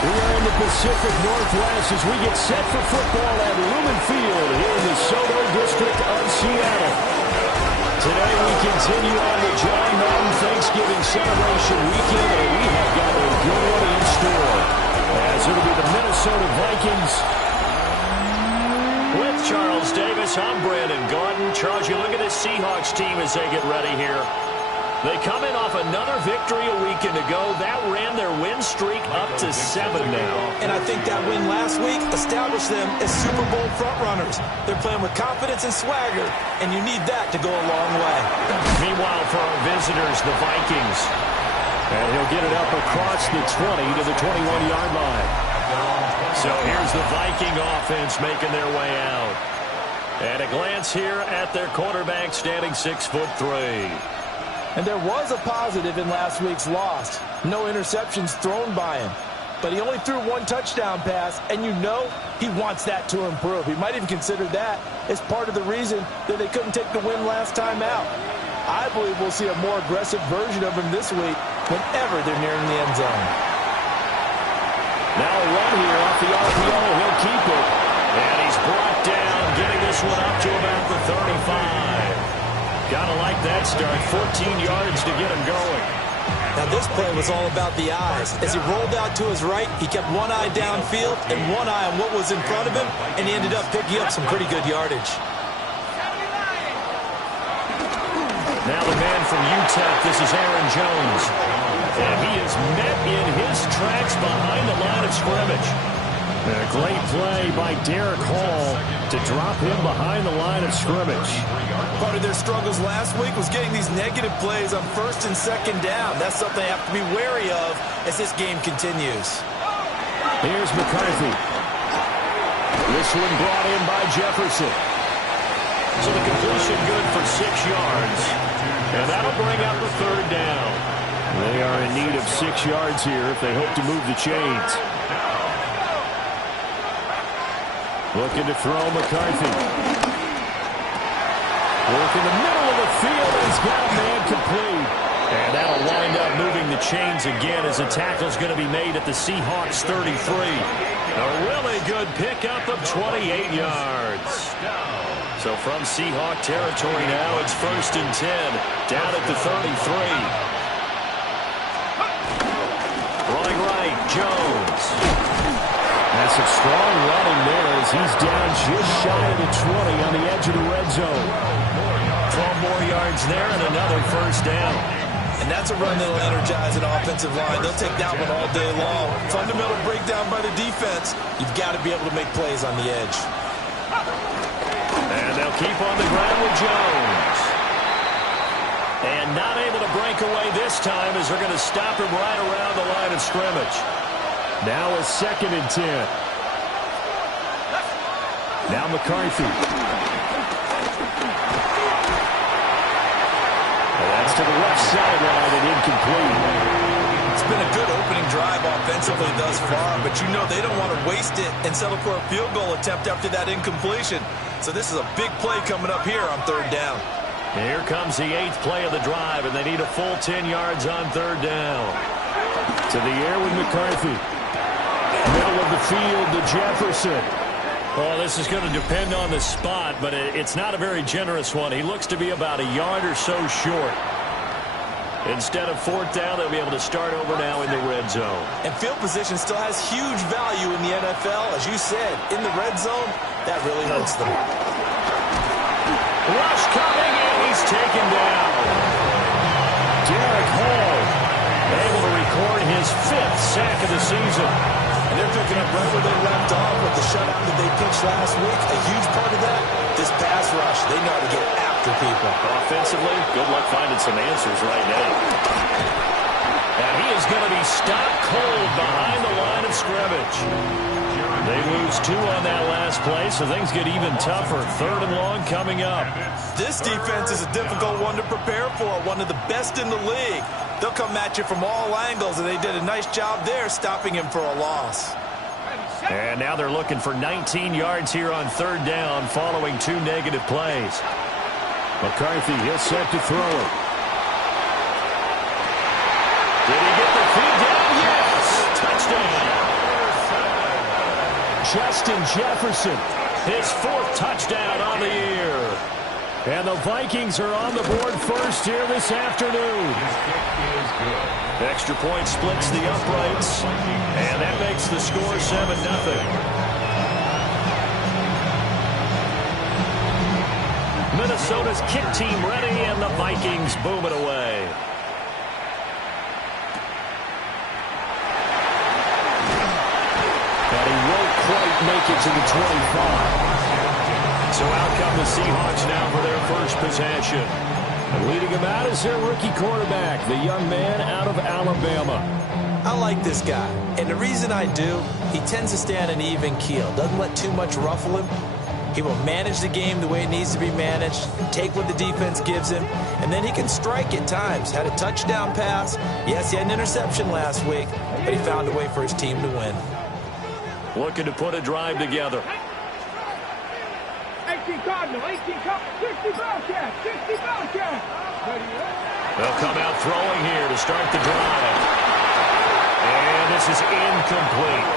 We are in the Pacific Northwest as we get set for football at Lumen Field here in the SoDo district of Seattle. Today we continue on the John Madden Thanksgiving celebration weekend, and we have got a good one in store, as it'll be the Minnesota Vikings. With Charles Davis, I'm Brandon Gordon. Charles, you look at this Seahawks team as they get ready here. They come in off another victory a weekend ago. That ran their win streak up to 7 now. And I think that win last week established them as Super Bowl frontrunners. They're playing with confidence and swagger, and you need that to go a long way. Meanwhile, for our visitors, the Vikings. And he'll get it up across the 20 to the 21-yard line. So here's the Viking offense making their way out. And a glance here at their quarterback, standing 6'3". And there was a positive in last week's loss. No interceptions thrown by him. But he only threw one touchdown pass, and you know he wants that to improve. He might even consider that as part of the reason that they couldn't take the win last time out. I believe we'll see a more aggressive version of him this week whenever they're nearing the end zone. Now a run here off the RPO. He'll keep it. And he's brought down, getting this one up to about the 35. Gotta like that start. 14 yards to get him going. Now this play was all about the eyes. As he rolled out to his right, he kept one eye downfield and one eye on what was in front of him, and he ended up picking up some pretty good yardage. Now the man from UTEP, this is Aaron Jones. And he is met in his tracks behind the line of scrimmage. And a great play by Derek Hall to drop him behind the line of scrimmage. Part of their struggles last week was getting these negative plays on first and second down. That's something they have to be wary of as this game continues. Here's McCarthy. This one brought in by Jefferson. So the completion good for 6 yards. And that'll bring up the third down. They are in need of 6 yards here if they hope to move the chains. Looking to throw McCarthy. Work in the middle of the field. He's got a man complete. And that'll wind up moving the chains again as a tackle's going to be made at the Seahawks 33. A really good pickup of 28 yards. So from Seahawk territory now, it's 1st and 10. Down at the 33. Running right, Jones. That's some strong running there as he's down just shy of the 20 on the edge of the red zone. 12 more yards there and another first down. And that's a run that'll energize an offensive line. They'll take that one all day long. Fundamental breakdown by the defense. You've got to be able to make plays on the edge. And they'll keep on the ground with Jones. And not able to break away this time as they're going to stop him right around the line of scrimmage. Now a 2nd and 10. Now McCarthy. And that's to the left sideline and incomplete. It's been a good opening drive offensively thus far, but you know they don't want to waste it and settle for a field goal attempt after that incompletion. So this is a big play coming up here on 3rd down. Here comes the 8th play of the drive, and they need a full 10 yards on 3rd down. To the air with McCarthy. Middle of the field to Jefferson. Well, this is going to depend on the spot, but it's not a very generous one. He looks to be about a yard or so short. Instead of 4th down, they'll be able to start over now in the red zone. And field position still has huge value in the NFL. As you said, in the red zone, that really hurts them. Rush coming, and he's taken down. Derek Hall able to record his 5th sack of the season. And they're picking up right where they left off with the shutout that they pitched last week. A huge part of that, this pass rush. They know how to get after people. Offensively, good luck finding some answers right now. And he is going to be stopped cold behind the line of scrimmage. They lose 2 on that last play, so things get even tougher. 3rd and long coming up. This defense is a difficult one to prepare for, one of the best in the league. They'll come at you from all angles, and they did a nice job there stopping him for a loss. And now they're looking for 19 yards here on 3rd down following 2 negative plays. McCarthy, he'll set to throw it. Did he get the feed down? Yes! Touchdown! Justin Jefferson. His 4th touchdown on the year. And the Vikings are on the board first here this afternoon. Extra point splits the uprights, and that makes the score 7-0. Minnesota's kick team ready, and the Vikings boom it away. And he won't quite make it to the 25. So out come the Seahawks now for their first possession. And leading him out is their rookie quarterback, the young man out of Alabama. I like this guy, and the reason I do, he tends to stay on an even keel, doesn't let too much ruffle him. He will manage the game the way it needs to be managed, take what the defense gives him, and then he can strike at times. Had a touchdown pass. Yes, he had an interception last week, but he found a way for his team to win. Looking to put a drive together. 18 Cardinal, 18 Cardinal, 60 Bellcat, 60 Bellcat. They'll come out throwing here to start the drive. And this is incomplete.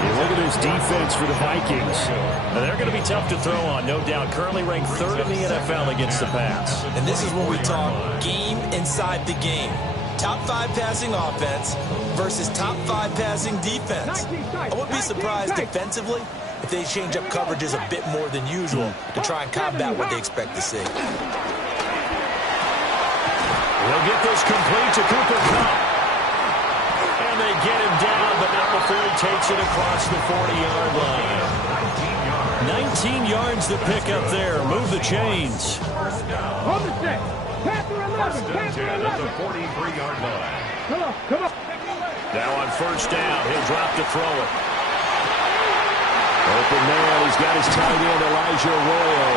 You look at this defense for the Vikings. Now, they're going to be tough to throw on, no doubt. Currently ranked 3rd in the NFL against the pass. And this is when we talk game inside the game. Top 5 passing offense versus top 5 passing defense. I wouldn't be surprised defensively if they change up coverages a bit more than usual to try and combat what they expect to see. They'll get this complete to Cooper Kupp. And they get him down, but not before he takes it across the 40-yard line. 19 yards to pick up there. Move the chains. On the set. Panther 11. Panther 11. At the 43-yard line. Come on, come on. Now on first down, he'll drop to throw it. Open man, he's got his tight end, Elijah Arroyo.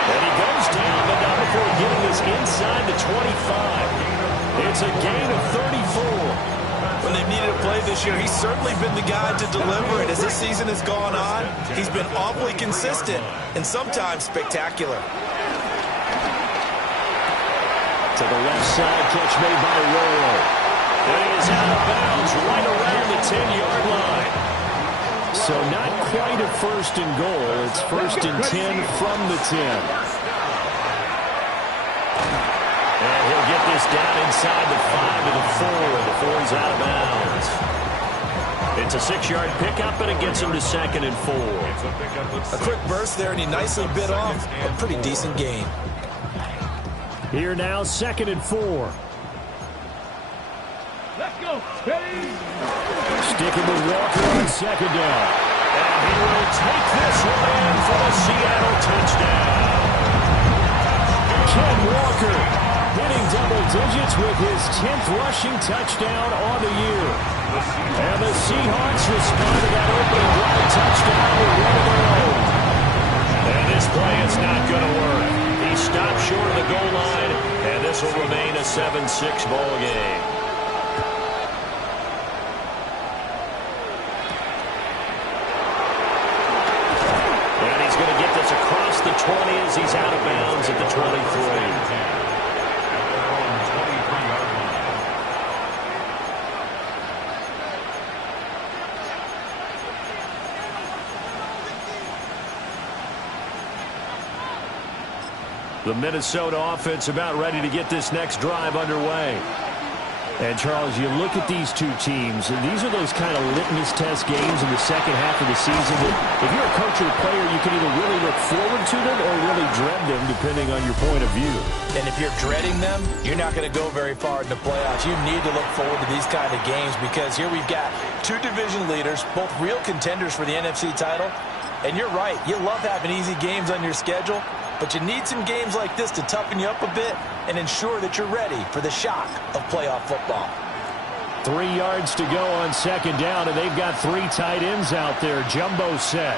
And he goes down, but not before getting this inside the 25. It's a gain of 34. When they've needed a play this year, he's certainly been the guy to deliver it. As this season has gone on, he's been awfully consistent and sometimes spectacular. To the left side, catch made by Arroyo. And he is out of bounds right around the 10-yard line. So not quite a 1st and goal. It's 1st and 10 from the 10. And he'll get this down inside the 5 to the 4 before he's out of bounds. It's a 6-yard pickup, and it gets him to 2nd and 4. A quick burst there, and he nicely bit off a pretty decent gain. Here now, 2nd and 4. Let's go. Ready? Sticking with Walker on 2nd down. And he will take this one in for the Seattle touchdown. Ken Walker hitting double digits with his 10th rushing touchdown on the year. And the Seahawks respond to that opening drive touchdown with one of their own. And this play is not going to work. He stopped short of the goal line, and this will remain a 7-6 ball game. Across the 20 as he's out of bounds at the 23. The Minnesota offense about ready to get this next drive underway. And, Charles, you look at these two teams, and these are those kind of litmus test games in the second half of the season that if you're a coach or a player, you can either really look forward to them or really dread them, depending on your point of view. And if you're dreading them, you're not going to go very far in the playoffs. You need to look forward to these kind of games because here we've got 2 division leaders, both real contenders for the NFC title. And you're right, you love having easy games on your schedule, but you need some games like this to toughen you up a bit and ensure that you're ready for the shock of playoff football. 3 yards to go on 2nd down, and they've got 3 tight ends out there. Jumbo set.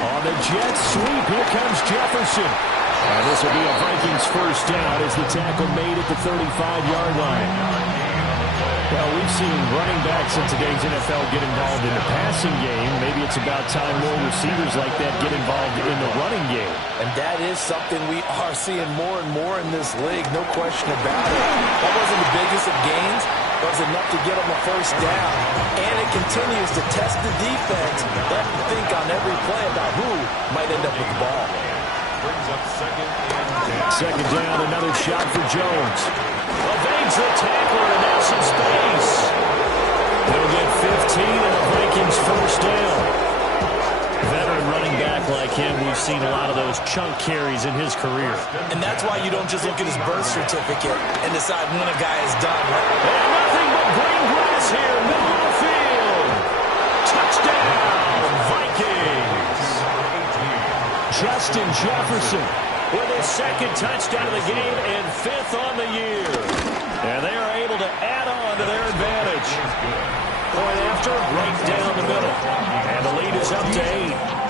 On the jet sweep, here comes Jefferson. And this will be a Vikings first down as the tackle made at the 35-yard line. Well, we've seen running backs in today's NFL get involved in the passing game. Maybe it's about time more receivers like that get involved in the running game. And that is something we are seeing more and more in this league, no question about it. That wasn't the biggest of gains, was enough to get him a first down, and it continues to test the defense. They have to think on every play about who might end up with the ball. Brings up second down, another shot for Jones. Evades the tackler, and now some space. They'll get 15 and the Vikings first down. Veteran running back like him, we've seen a lot of those chunk carries in his career. And that's why you don't just look at his birth certificate and decide when a guy is done. And nothing but green grass here, middle of the field. Touchdown, Vikings. Justin Jefferson with his second touchdown of the game and 5th on the year. And they are able to add on to their advantage. Point after, right down the middle. And the lead is up to 8.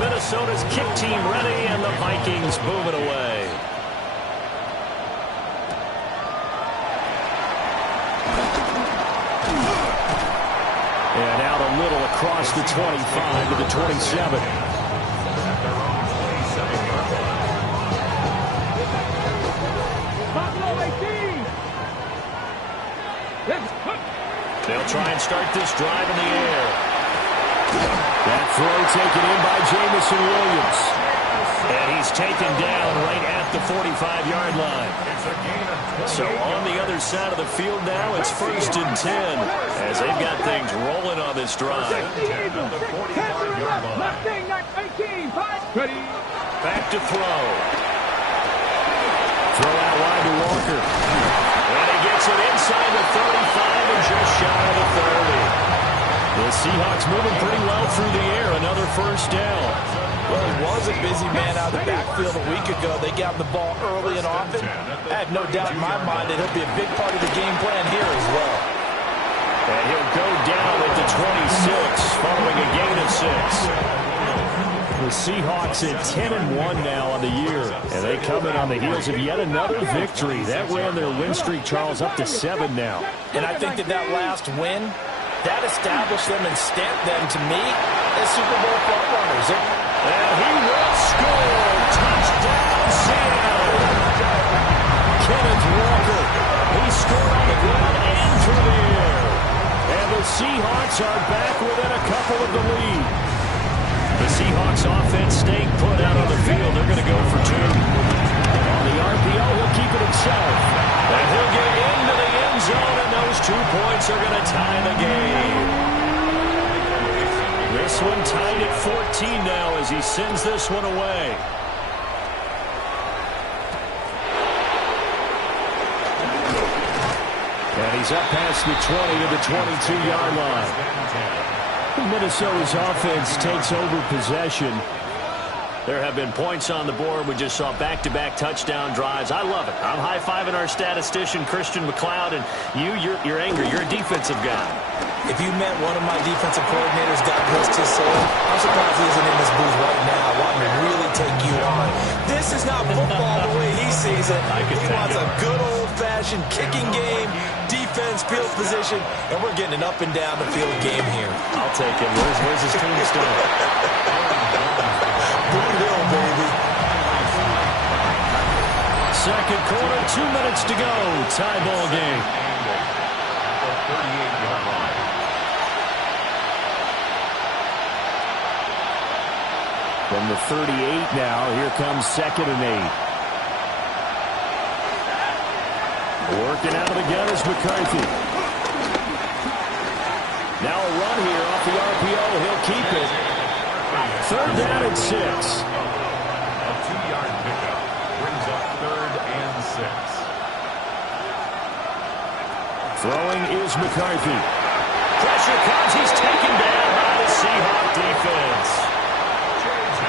Minnesota's kick team ready, and the Vikings move it away. And out a little across the 25 to the 27. They'll try and start this drive in the air. That throw taken in by Jamison Williams. And he's taken down right at the 45-yard line. So on the other side of the field now, it's 1st and 10 as they've got things rolling on this drive. Back to throw. Throw out wide to Walker. And he gets it inside the 35 and just shy of the 30. The Seahawks moving pretty well through the air. Another first down. Well, he was a busy man out of the backfield a week ago. They got the ball early and often. I have no doubt in my mind that he'll be a big part of the game plan here as well. And he'll go down at the 26 following a gain of 6. The Seahawks at 10-1 now on the year. And they come in on the heels of yet another victory. That ran their win streak, Charles, up to 7 now. And I think that last win, that established them and stamped them, to me, as Super Bowl frontrunners. And he will score. Touchdown, Seattle. Kenneth Walker. He scored on the ground and through the air. And the Seahawks are back within a couple of the lead. The Seahawks offense staying put out on the field. They're going to go for 2. On the RPO, he'll keep it himself. And he'll get into the end zone, and those 2 points are going to tie the game. This one tied at 14 now as he sends this one away. And he's up past the 20 to the 22-yard line. Minnesota's offense takes over possession. There have been points on the board. We just saw back-to-back touchdown drives. I love it. I'm high-fiving our statistician, Christian McLeod, and you're angry. You're a defensive guy. If you met one of my defensive coordinators, God rest his soul, I'm surprised he isn't in this booth right now wanting to really take you on. This is not football the way he sees it. He wants a good old-fashioned kicking game, defense, field position, and we're getting an up-and-down-the-field game here. I'll take it. Where's his tombstone? Boot Hill, baby. Second quarter, 2 minutes to go. Tie ball game. From the 38 now, here comes 2nd and 8. Working out of the gun is McCarthy. Now a run here off the RPO. He'll keep it. 3rd down and 6. A 2-yard pickup brings up 3rd and 6. Throwing is McCarthy. Pressure comes. He's taken down by the Seahawk defense.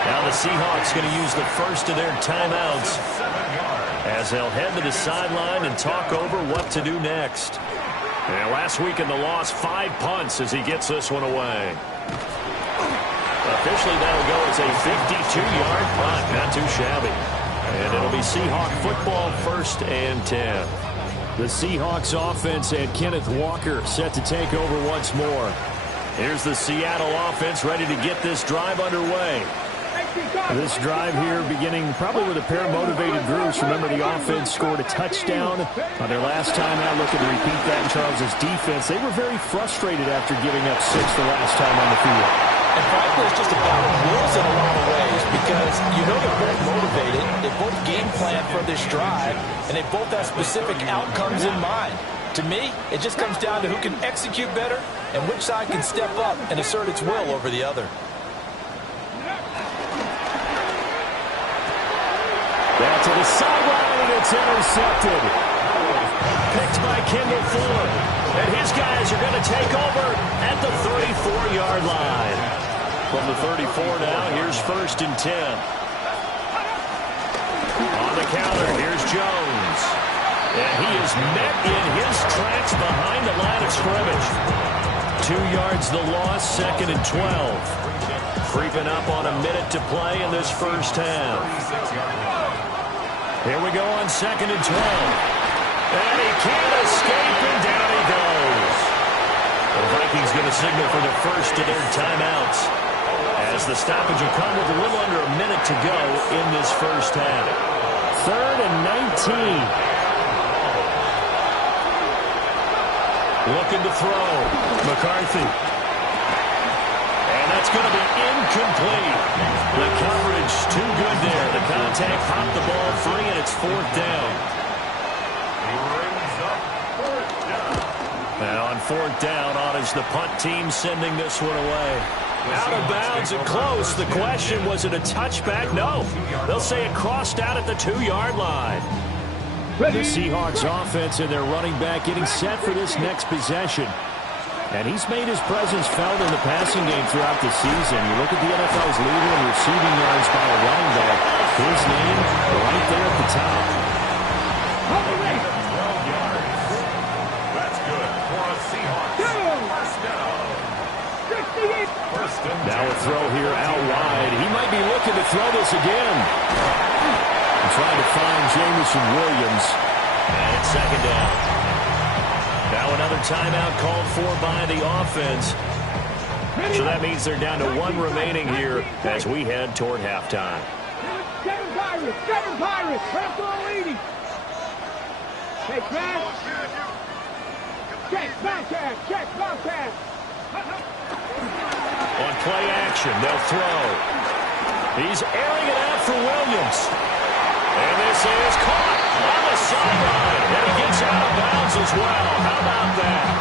Now the Seahawks going to use the first of their timeouts as they'll head to the sideline and talk over what to do next. And last week in the loss, 5 punts as he gets this one away. Officially, that'll go as a 52-yard punt. Not too shabby. And it'll be Seahawk football, 1st and 10. The Seahawks offense and Kenneth Walker set to take over once more. Here's the Seattle offense ready to get this drive underway. This drive here beginning probably with a pair of motivated groups. Remember, the offense scored a touchdown on their last time out. Looking to repeat that in Charles' defense. They were very frustrated after giving up 6 the last time on the field. And frankly, it's just about wills in a lot of ways because you know they're both motivated. They both game plan for this drive, and they both have specific outcomes in mind. To me, it just comes down to who can execute better and which side can step up and assert its will over the other. Back to the sideline, and it's intercepted. Picked by Kendall Fuller. And his guys are going to take over at the 34-yard line. From the 34 now, here's 1st and 10. On the counter, here's Jones. And he is met in his tracks behind the line of scrimmage. 2 yards the loss, 2nd and 12. Creeping up on a minute to play in this first half. Here we go on 2nd and 12. And he can't escape, and down he goes. The Vikings going to signal for the first of their timeouts, as the stoppage will come with a little under a minute to go in this first half. 3rd and 19. Looking to throw. McCarthy. And that's going to be incomplete. The coverage too good there. The contact popped the ball free, and it's 4th down. Now on 4th down, is the punt team sending this one away. Out of bounds and close. The question, was it a touchback? No. They'll say it crossed out at the 2-yard line. The Seahawks offense and their running back getting set for this next possession. And he's made his presence felt in the passing game throughout the season. You look at the NFL's leader in receiving yards by a running back. His name right there at the top. That's good for a Seahawks. First down. Now a throw here out wide. He might be looking to throw this again. Trying to find Jamison Williams. And it's 2nd down. Now another timeout called for by the offense. So that means they're down to 1 remaining here as we head toward halftime. Seven Pirates, press on leading. Take pass. Check, bounce pass. On play action, they'll throw. He's airing it out for Williams. And this is caught on the sideline. And he gets out of bounds as well. How about that?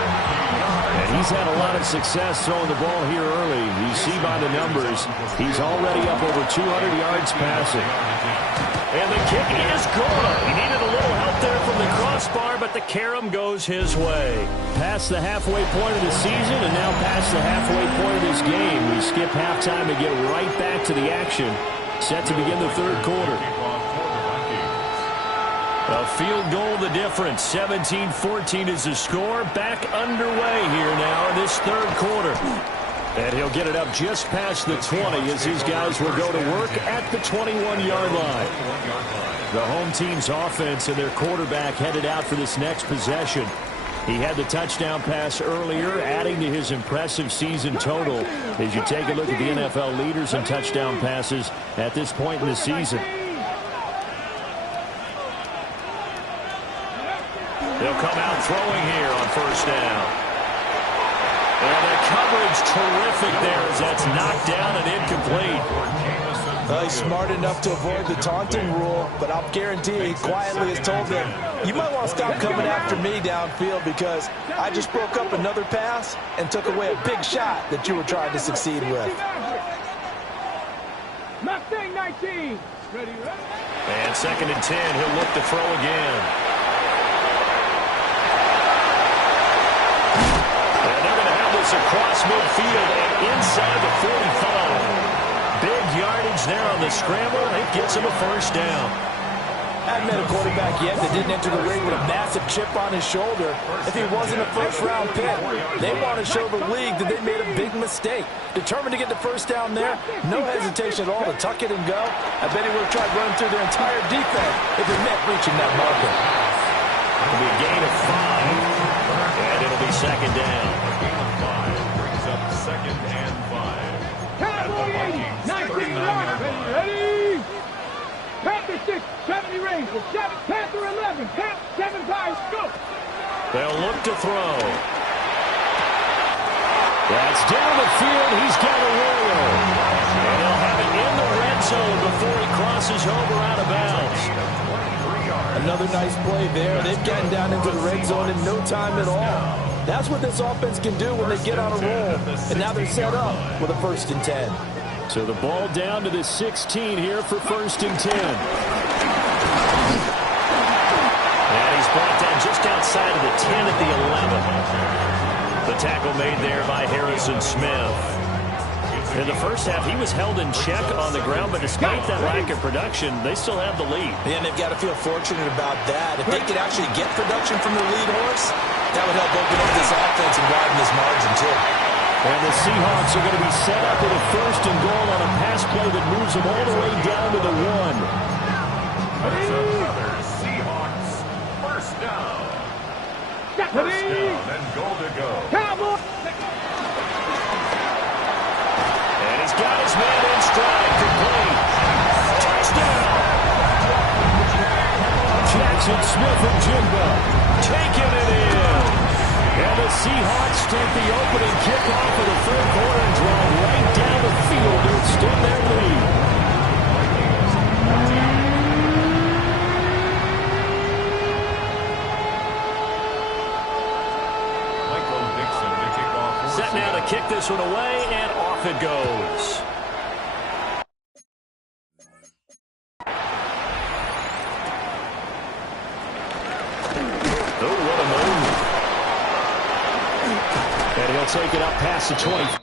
And he's had a lot of success throwing the ball here early. You see by the numbers, he's already up over 200 yards passing. And the kick is good. He needed a little help there from the crossbar, but the carom goes his way. Past the halfway point of the season and now past the halfway point of this game. We skip halftime to get right back to the action. Set to begin the 3rd quarter. A field goal the difference. 17-14 is the score. Back underway here now in this 3rd quarter. And he'll get it up just past the 20 as his guys will go to work at the 21-yard line. The home team's offense and their quarterback headed out for this next possession. He had the touchdown pass earlier, adding to his impressive season total as you take a look at the NFL leaders in touchdown passes at this point in the season. They'll come out throwing here on 1st down. And the coverage terrific there as that's knocked down and incomplete. Well, he's smart enough to avoid the taunting rule, but I'll guarantee you he quietly has told them, you might want to stop coming after me downfield because I just broke up another pass and took away a big shot that you were trying to succeed with. Mustang 19. Ready? And 2nd and 10, he'll look to throw again. Across midfield and inside the 45. Big yardage there on the scramble. It gets him a 1st down. I haven't met a quarterback yet that didn't enter the ring with a massive chip on his shoulder. If he wasn't a 1st-round pick, they want to show the league that they made a big mistake. Determined to get the 1st down there, no hesitation at all to tuck it and go. I bet he would have tried running through their entire defense if it meant reaching that marker. It'll be a gain of 5, and it'll be 2nd down. 6, 70 Rangers, 7, Panther 11, 7 Pirates, go! They'll look to throw. That's down the field. He's got a roller. And he'll have it in the red zone before he crosses over out of bounds. Another nice play there. They've gotten down into the red zone in no time at all. That's what this offense can do when they get on a roll. And now they're set up with a 1st and 10. So the ball down to the 16 here for 1st and 10. And he's brought down just outside of the 10 at the 11. The tackle made there by Harrison Smith. In the first half, he was held in check on the ground, but despite that lack of production, they still have the lead. And they've got to feel fortunate about that. If they could actually get production from their lead horse, that would help open up this offense and widen this margin, too. And the Seahawks are going to be set up with a 1st and goal on a pass play that moves them all the way down to the 1. That's another Seahawks 1st down. 1st down and goal to go. Cowboy! And he's got his man in stride, complete. Touchdown! Jackson Smith and Jimbo Taking it in. And the Seahawks take the opening kickoff of the 3rd quarter and drive right down the field to extend their lead. Set now to kick this one away, and off it goes. Oh, what a move. And he'll take it up past the 20.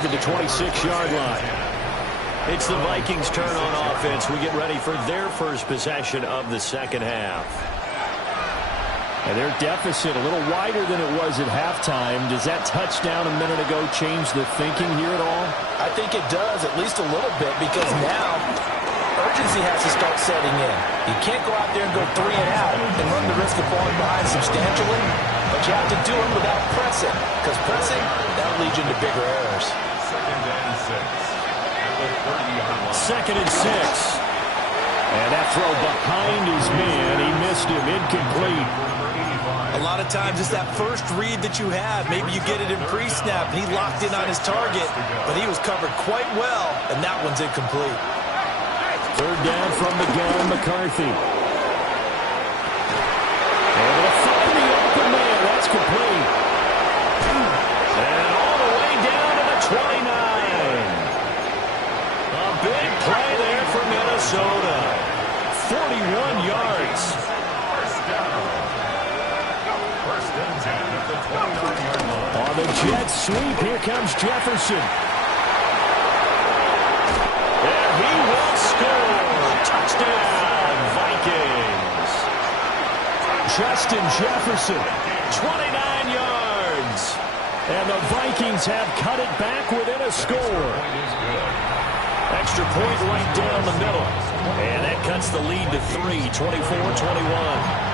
To the 26-yard line. It's the Vikings' turn on offense. We get ready for their first possession of the 2nd half. And their deficit a little wider than it was at halftime. Does that touchdown a minute ago change the thinking here at all? I think it does, at least a little bit, because now urgency has to start setting in. You can't go out there and go 3 and out and run the risk of falling behind substantially, but you have to do it without pressing, because pressing, that'll lead you into bigger errors. 2nd and 6 at the 30-yard line. 2nd and 6. And that throw behind his man, he missed him, incomplete. A lot of times it's that first read that you have. Maybe you get it in pre-snap, and he locked in on his target, but he was covered quite well, and that one's incomplete. 3rd down from the gun, McCarthy. Able to find the open man. That's complete. And all the way down to the 29. A big play there for Minnesota. 41 yards. 1st down. 1st and 10 at the 29-yard line. On the jet sweep, here comes Jefferson. And he will score. Touchdown, Vikings. Justin Jefferson. 29 yards. And the Vikings have cut it back within a score. Extra point right down the middle. And that cuts the lead to 3, 24-21.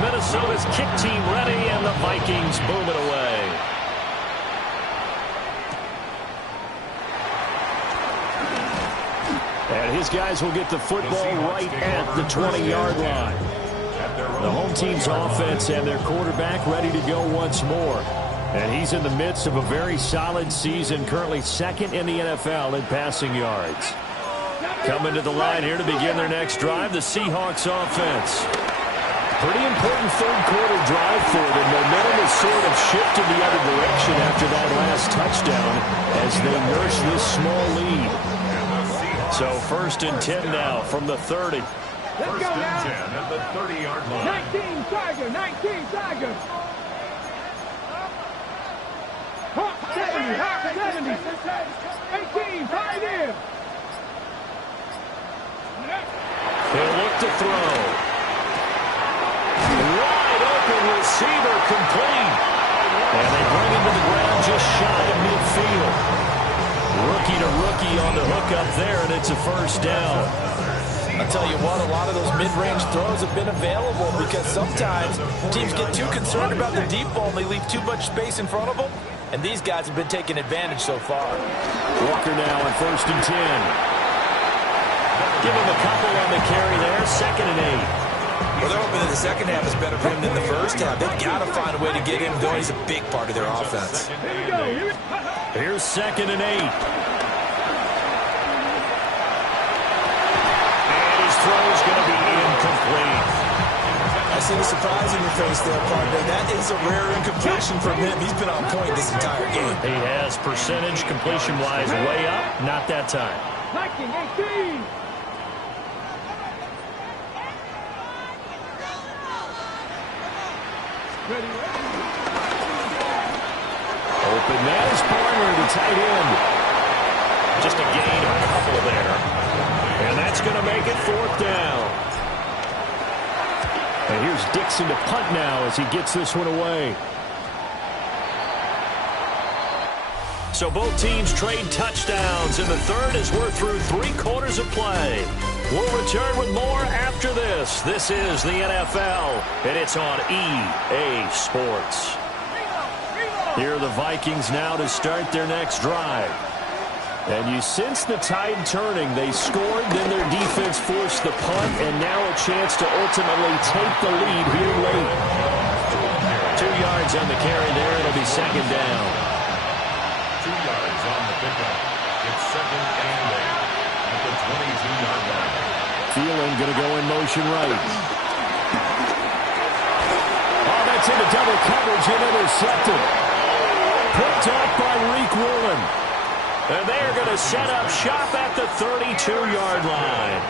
Minnesota's kick team ready, and the Vikings boom it away. And his guys will get the football right at the 20-yard line. The home team's offense and their quarterback ready to go once more. And he's in the midst of a very solid season, currently 2nd in the NFL in passing yards. Coming to the line here to begin their next drive, the Seahawks offense. Pretty important 3rd quarter drive for them. Momentum has sort of shifted the other direction after that last touchdown as they nurse this small lead. So 1st and 10 now from the 30. Let's go 1st and now. 10 at the 30-yard line. 19 Tiger, 19 Tiger. Hawk 70, Hawk 70. 18, He'll Pioneer. look to throw. just shy of midfield. Rookie to rookie on the hook up there, and it's a first down. I'll tell you what, a lot of those mid-range throws have been available because sometimes teams get too concerned about the deep ball and they leave too much space in front of them, and these guys have been taking advantage so far. Walker now on 1st and 10. Give him a couple on the carry there, 2nd and 8. Well, they're hoping that the second half is better for him than the first half. They've got to find a way to get him going. He's a big part of their offense. Here's 2nd and 8. And his throw's going to be incomplete. I see the surprise in your face there, partner. That is a rare incompletion from him. He's been on point this entire game. He has percentage completion-wise way up. Not that time. Viking 18. Open man is Barner, the tight end. Just a gain of a couple there. And that's going to make it 4th down. And here's Dixon to punt now as he gets this one away. So both teams trade touchdowns in the third as we're through 3 quarters of play. We'll return with more after this. This is the NFL, and it's on EA Sports. Here are the Vikings now to start their next drive. And you sense the tide turning. They scored, then their defense forced the punt, and now a chance to ultimately take the lead here late. 2 yards on the carry there. It'll be 2nd down. 2 yards on the pickup. It's 2nd and 8 at the 22-yard line. Thielen going to go in motion right. Oh, that's into double coverage and intercepted. Picked off by Reek Woolen. And they're going to set up shop at the 32-yard line.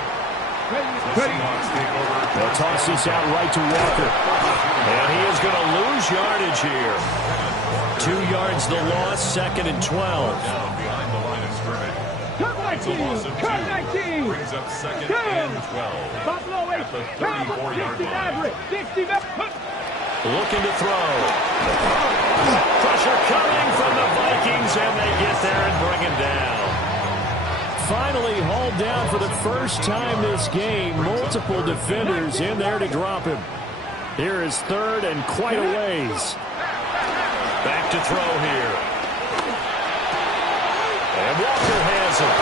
They'll toss this out right to Walker. And he is going to lose yardage here. 2 yards the loss, 2nd and 12. Down behind the line of scrimmage. It's a loss of 2. Brings up 2nd and 12. Buffalo 8. At the 34-yard line. 60. Looking to throw. Pressure coming from the Vikings, and they get there and bring him down. Finally hauled down for the first time this game. Multiple defenders in there to drop him. Here is 3rd and quite a ways. Back to throw here. And Walker has him.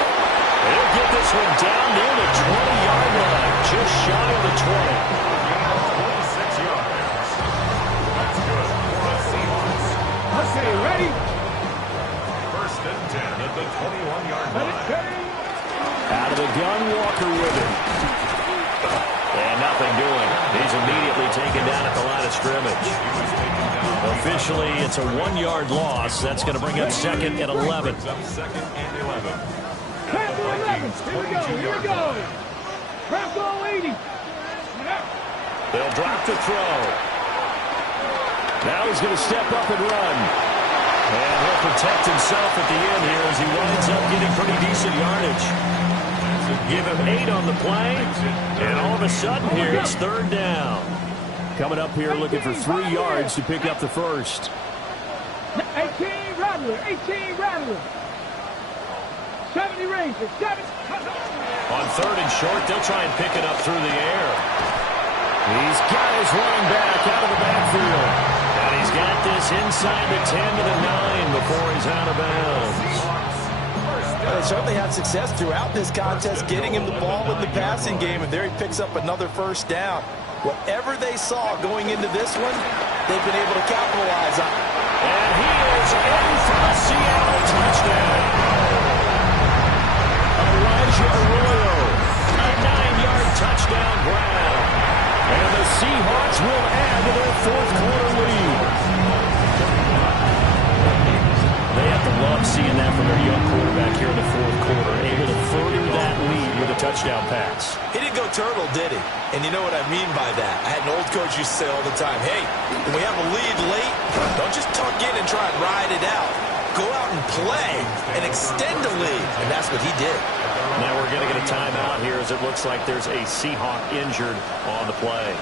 He'll get this one down near the 20-yard line, just shy of the 20. 26 yards. That's good for the Seahawks. Okay, ready? 1st and 10 at the 21-yard line. Out of the gun, Walker with him. And nothing doing. He's immediately taken down at the line of scrimmage. Officially, it's a 1-yard loss. That's going to bring up 2nd and 11. Brings up 2nd and 11. Bronco 11. Here we go. Bronco 80. They'll drop the throw. Now he's going to step up and run. And he'll protect himself at the end here as he winds up getting pretty decent yardage. Give him 8 on the play, and all of a sudden here it's 3rd down. Coming up here looking for 3 yards to pick up the first. 18 Rattler. 18 Rattler. 70 Rangers. 7. On 3rd and short, they'll try and pick it up through the air. He's got his running back out of the backfield. And he's got this inside the 10 to the 9 before he's out of bounds. They certainly had success throughout this contest getting him the ball in the passing game, and there he picks up another 1st down. Whatever they saw going into this one, they've been able to capitalize on. And he is in for a Seattle touchdown. Elijah Arroyo, a 9-yard touchdown grab. And the Seahawks will add to their 4th quarter lead. They have to love seeing that from their young quarterback here in the 4th quarter, able to further that lead with a touchdown pass. He didn't go turtle, did he? And you know what I mean by that. I had an old coach used to say all the time, hey, when we have a lead late, don't just tuck in and try and ride it out. Go out and play and extend the lead. And that's what he did. Now we're going to get a timeout here as it looks like there's a Seahawk injured on the play.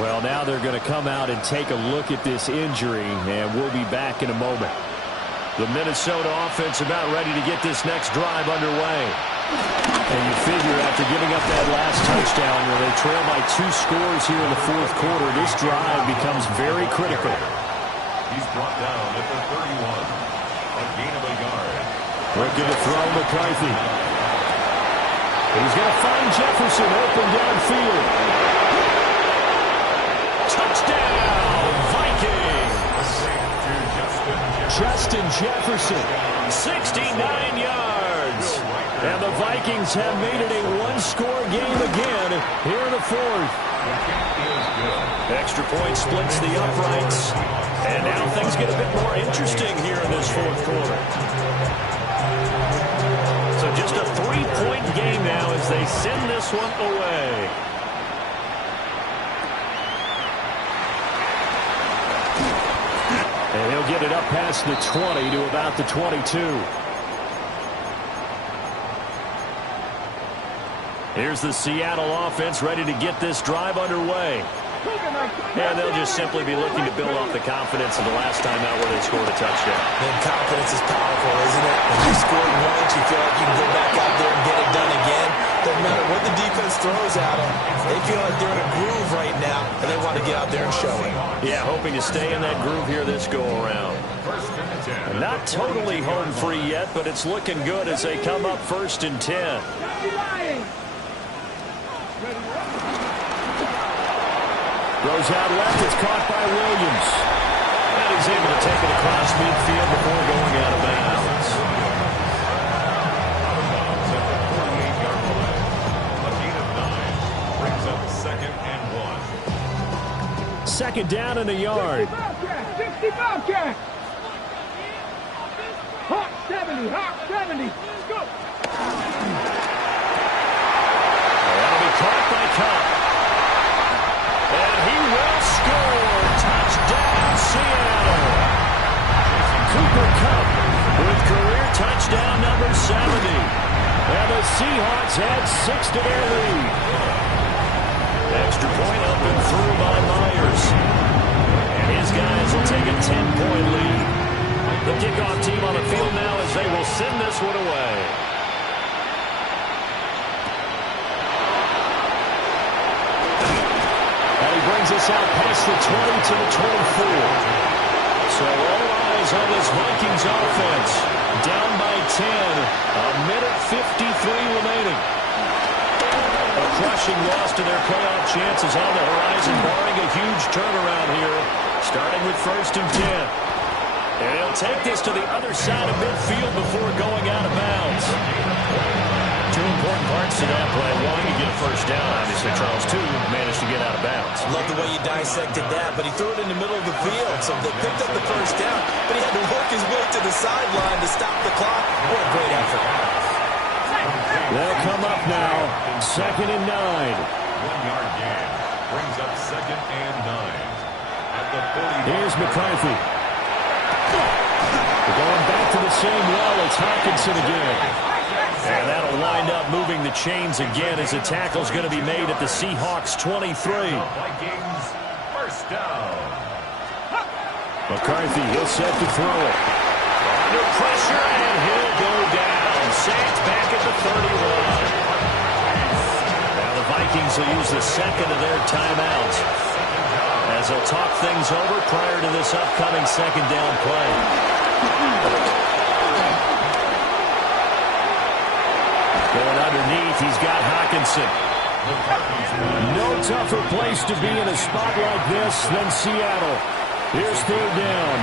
Well, now they're going to come out and take a look at this injury, and we'll be back in a moment. The Minnesota offense about ready to get this next drive underway. And you figure after giving up that last touchdown where they trail by 2 scores here in the fourth quarter, this drive becomes very critical. He's brought down at the 31. A gain of a yard. Looking to throw McCarthy. He's going to find Jefferson open downfield. Touchdown, Vikings! Justin Jefferson. 69 yards. And the Vikings have made it a one-score game again here in the fourth. Extra point splits the uprights. And now things get a bit more interesting here in this fourth quarter. So just a 3-point game now as they send this one away. And he'll get it up past the 20 to about the 22. Here's the Seattle offense ready to get this drive underway. And they'll just simply be looking to build off the confidence of the last time out where they scored a touchdown. And confidence is powerful, isn't it? When you scored once, you feel like you can go back out there and get it done again. Doesn't matter what the defense throws at them. They feel like they're in a groove right now, and they want to get out there and show it. Yeah, hoping to stay in that groove here this go-around. Not totally home free yet, but it's looking good as they come up 1st and 10. Goes out left. It's caught by Williams. And he's able to take it across midfield before going out of bounds. A gain of 9 brings up 2nd and 1. 2nd down and a yard. 60 Bobcat. Hawk 70. Hawk 70. Go. That'll be caught by Cup. And he will score. Touchdown, Seattle. Cooper Kupp With career touchdown number 70. and the Seahawks had 6 to their lead. Extra point up and through by Myers. And his guys will take a 10-point lead. The kickoff team on the field now as they will send this one away. And he brings us out past the 20 to the 24. So all eyes on this Vikings offense. Down by 10. A minute 53 remaining. A crushing loss to their playoff chances on the horizon, barring a huge turnaround here, starting with 1st and 10. And he'll take this to the other side of midfield before going out of bounds. 2 important parts to that play. 1, you get a 1st down, obviously. Charles, 2, managed to get out of bounds. Love the way you dissected that, but he threw it in the middle of the field, so they picked up the 1st down, but he had to work his way to the sideline to stop the clock. What a great effort. They'll come up now. 2nd and 9. 1-yard gain brings up 2nd and 9. At the 40. Here's McCarthy. We're going back to the same well. It's Hawkinson again. And that'll wind up moving the chains again as the tackle's going to be made at the Seahawks 23. Vikings 1st down. McCarthy, he'll set to throw it. Under pressure, and he'll go down. Sacked back at the 31. Now the Vikings will use the 2nd of their timeouts as they'll talk things over prior to this upcoming 2nd down play. Going underneath, he's got Hawkinson. No tougher place to be in a spot like this than Seattle. Here's 3rd down.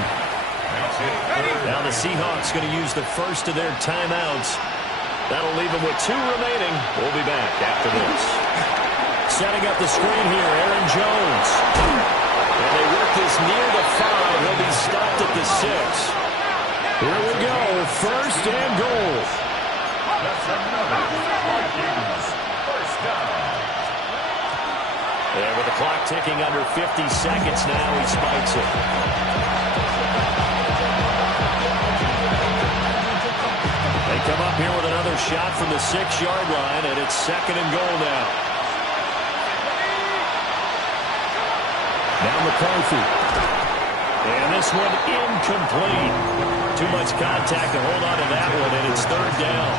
Now the Seahawks going to use the 1st of their timeouts. That'll leave them with 2 remaining. We'll be back after this. Setting up the screen here, Aaron Jones. And they work this near the 5. He'll be stopped at the 6. Here we go. 1st and goal. That's another Vikings 1st down. And with the clock ticking under 50 seconds now, he spikes it. They come up here with another shot from the 6-yard line, and it's 2nd and goal now. Now McCarthy. And this one incomplete. Too much contact to hold on to that one, and it's third down.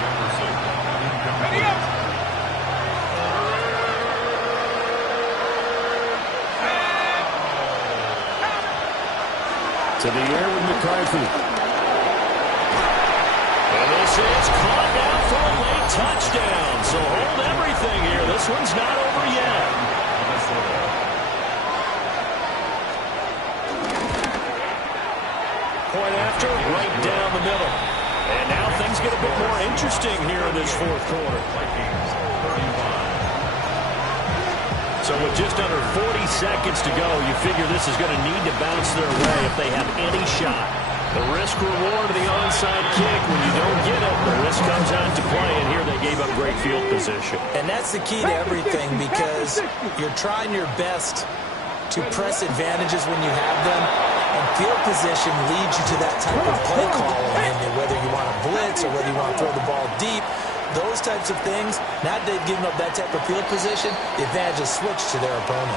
To the air with McCarthy. And this is caught down for a late touchdown. So hold everything here. This one's not over yet. Point after, right down the middle. And now things get a bit more interesting here in this fourth quarter. So with just under 40 seconds to go, you figure this is going to need to bounce their way if they have any shot. The risk-reward of the onside kick, when you don't get it, the risk comes out to play, and here they gave up great field position. And that's the key to everything, because you're trying your best to press advantages when you have them, and field position leads you to that type of play calling, and whether you want to blitz or whether you want to throw the ball deep, those types of things, now that they've given up that type of field position, the advantage is switched to their opponent.